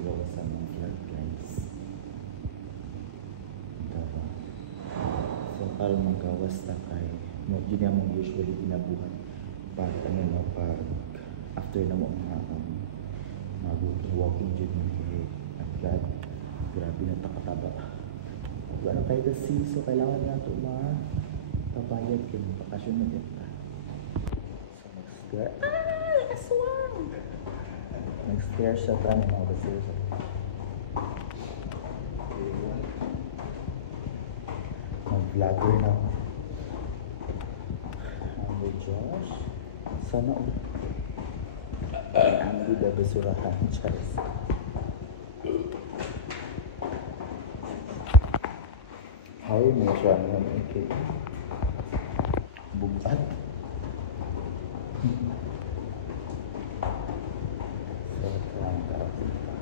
gawa sa mga vlog guys. Diba? So para magawas na kay hindi naman usually ginabuhat pag ano no, pag after na mo mag-walking journey kay at God, grabe na takataba. Wala kayo kasi, so kailangan na ito pabayad kayo, bakasyon na din ta. So mag-scare, aswang! Mag-scare siya ta ng mga basir siya. Mag-vlogger na ako. Ang Josh, sana ang buda basurahan, Charles. Hay mo siya naman ikit. Bugat. So, karang karapin pa.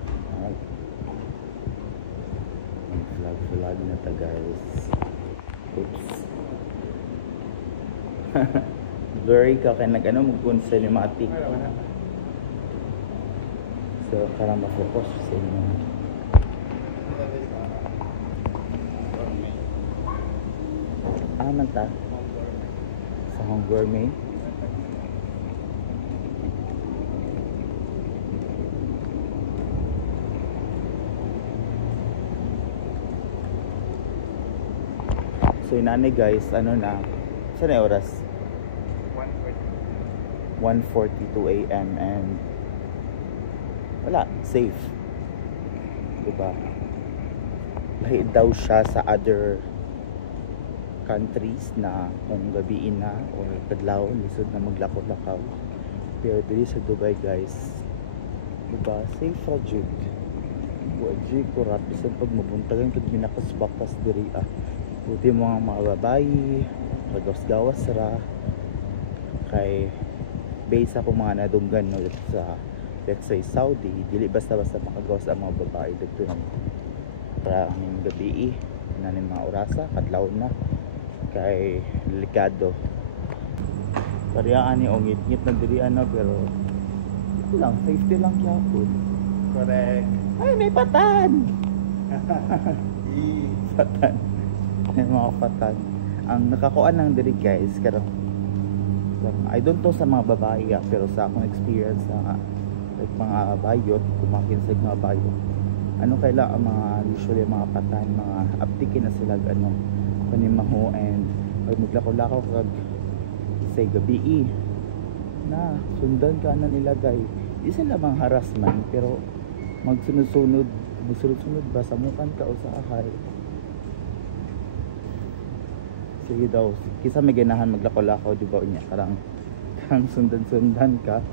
Mag-vlog na ta guys. Oops. Blurry ka kaya nag-ano mag-cinematic. So, karang ma-focus sa inyo. Man ta sa Hong Gourmet. So inani guys, ano na saan na oras? 1:42 AM and wala, safe, diba? Lahi daw siya sa other countries na kung gabiin na or kadlawon lisod na maglakaw-lakaw, pero dito sa Dubai guys, diba, safe ra jud. Wajig ko rapi sa pag mabuntagan kag ginakasbakas diri buti mga babayi kagawas-gawas ra kay base ako mga nadunggan no sa let's say Saudi, dili basta-basta makagawas ang mga babae dito ng para ng gabi na ng mga orasa kadlawon na kay delikado. Pariyaan ni ngit-ngit na diri pero ito lang, safety lang yapon. Correct. Ay, may patan! Patan. May mga patan. Ang nakakuan ng diri guys, karang I don't know sa mga babae pero sa akong experience na like mga bayot, kumakin sa mga bayot. Ano kaila ang mga usually mga patan, mga aptikin na sila panimaho and pag maglakaw-lakaw kag say gabi na sundan ka na nilagay di sila mang harassment pero magsunod-sunod ba sa mukan ka o sa ahay sige daw kisa may ganahan maglakaw-lakaw di ba unya karang sundan-sundan ka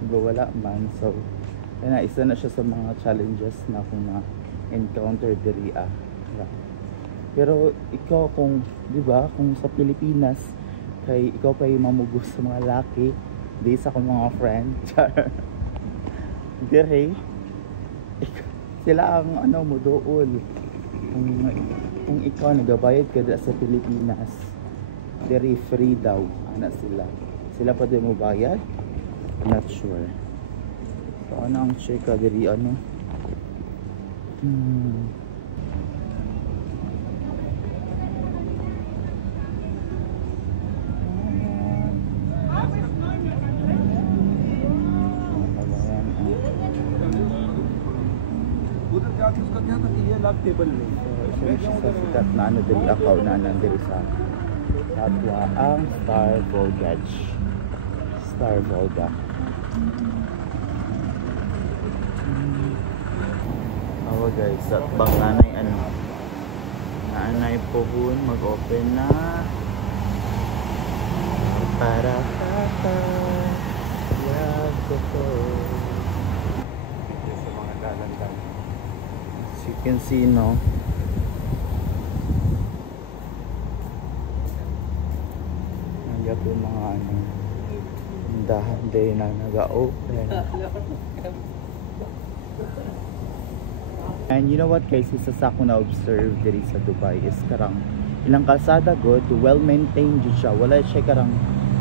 diba wala man so na isa na siya sa mga challenges na kung na-encounter diri pero ikaw kung, di ba, kung sa Pilipinas, kay ikaw pa yung mamugos sa mga laki, di sa akong mga friend, dire, sila ang mo doon. Kung ikaw nagabayad ka sa Pilipinas, dire free daw, sila pa din mo bayad? Not sure. So, ano ang cheka dire, table ni. So, isa sa sikat na diri akaw na nandiri sa Satwa ang Star Volga. Oh guys, at bang nanay pohon mag-open na para yago sa mga dalan-dalan. You can see no nandiyan po mga dahan day na nag-open and you know what guys, isa sa ako na observe diri sa Dubai is karang ilang kalsada good well maintained jud siya, wala siya karang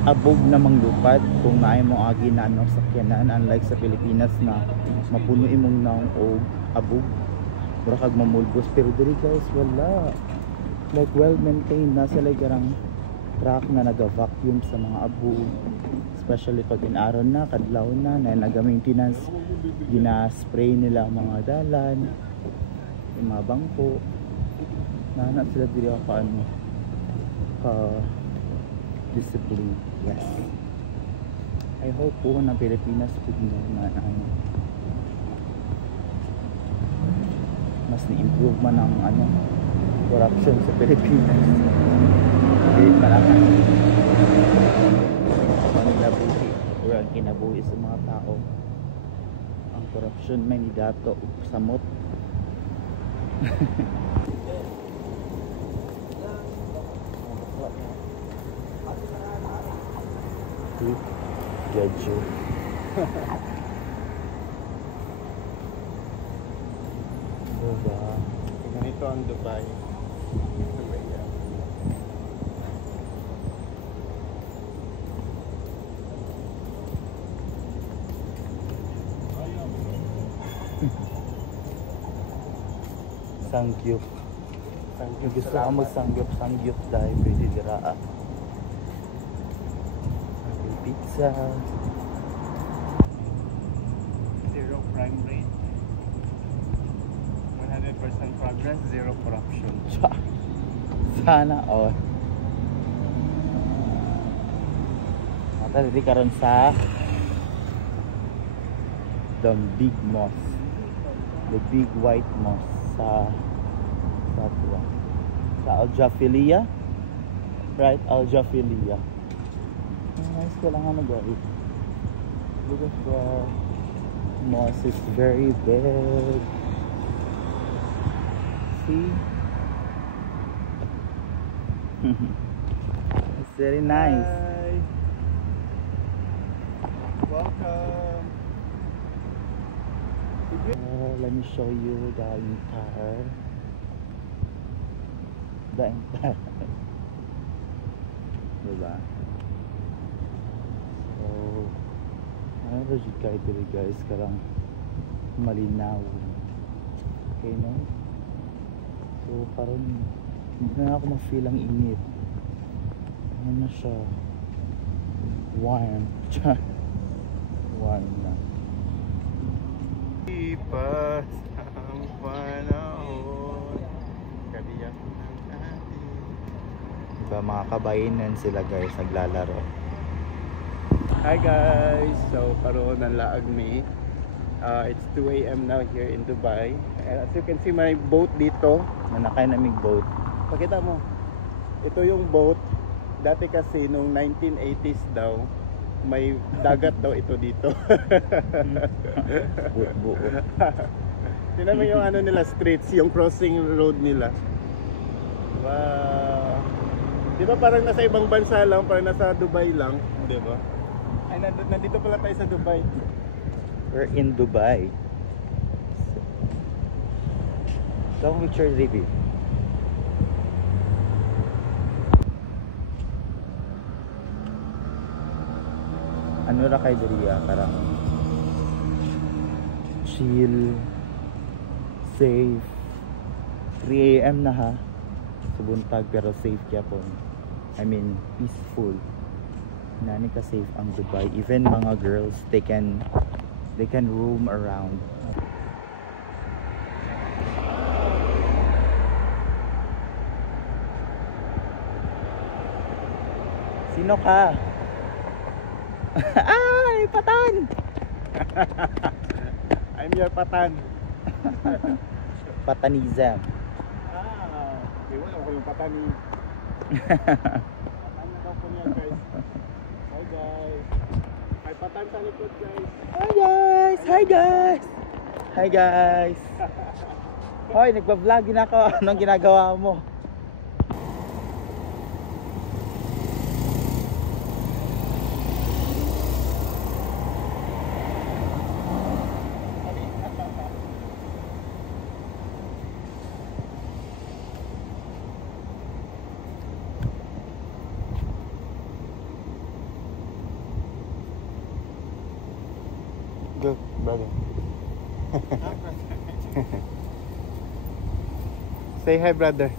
abog na manglupad kung naay mo agi na anong sakyanan, unlike sa Pilipinas na mapuno imong naong og abog mura kag mamulbos. Pero diri guys wala, like well maintained na sila, garang truck na naga-vacuum sa mga abog, especially pag in-aron na kadlaw na naga-maintenance, gina-spray nila ang mga dalan, yung mga bangko na sila diri ako ano ka discipline. Yes, I hope po na Pilipinas pud no na ano mas ni-improve man ang ano corruption sa Pilipinas. Hindi malakan ang kinabuhi o ang kinabuhi sa mga tao. Ang corruption may nidato ug samot. Gadyo. Diba? Ganito ang Dubai. Sangyup. Gusto ko mag-sangyup dahil pwede diraa. Pizza. Zero crime rate. 100% progress, zero corruption. Sana all. Mata dili karon sa the big mosque, the big white mosque sa Al Jafiliya, right? Al Jafiliya. Nice ko lang ano guys. Look at the mosque, is very big. See? It's very nice. Hi. Welcome. Let me show you the entire diba? So ano ba dyan kayo dito guys, karang malinaw, okay no? So parang hindi na ako ma-feel ang init, ano na siya, warm. Warm na. Ipas ang panahon, kadiyak ng ating. Diba mga kabayinan sila guys, naglalaro. Hi guys! So karoon ng laag me. It's 2 AM now here in Dubai. And as you can see my boat dito. Nanakay naming boat. Pakita mo. Ito yung boat. Dati kasi nung 1980s daw, may dagat daw ito dito. Buo. Tingnan mo yung ano nila, streets, yung crossing road nila. Wow. Di ba parang nasa ibang bansa lang, parang nasa Dubai lang, di ba? Ay, nandito pala tayo sa Dubai. We're in Dubai. So, picture review. Ano ra kay diriya, karang chill, safe. 3 AM na ha. Subuntag pero safe gyapon. I mean, peaceful. Nani ka safe ang Dubai. Even mga girls, they can roam around. Sino ka? Ay, patan! I'm your patan. Patanism. Di ba ako yung patani? Patan na daw po niya guys. Hi guys. May patan sa likod guys. Hi guys! Hi guys! Hi guys! Hoy, nagba-vlog din ako. Anong ginagawa mo? brother. Say hi, brother.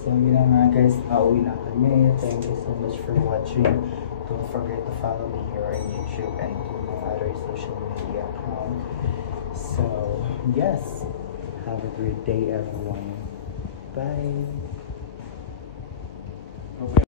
So yun na nga guys, nauwi na kami. Thank you so much for watching. Don't forget to follow me here on YouTube and to my other social media account. So yes, have a great day everyone. Bye.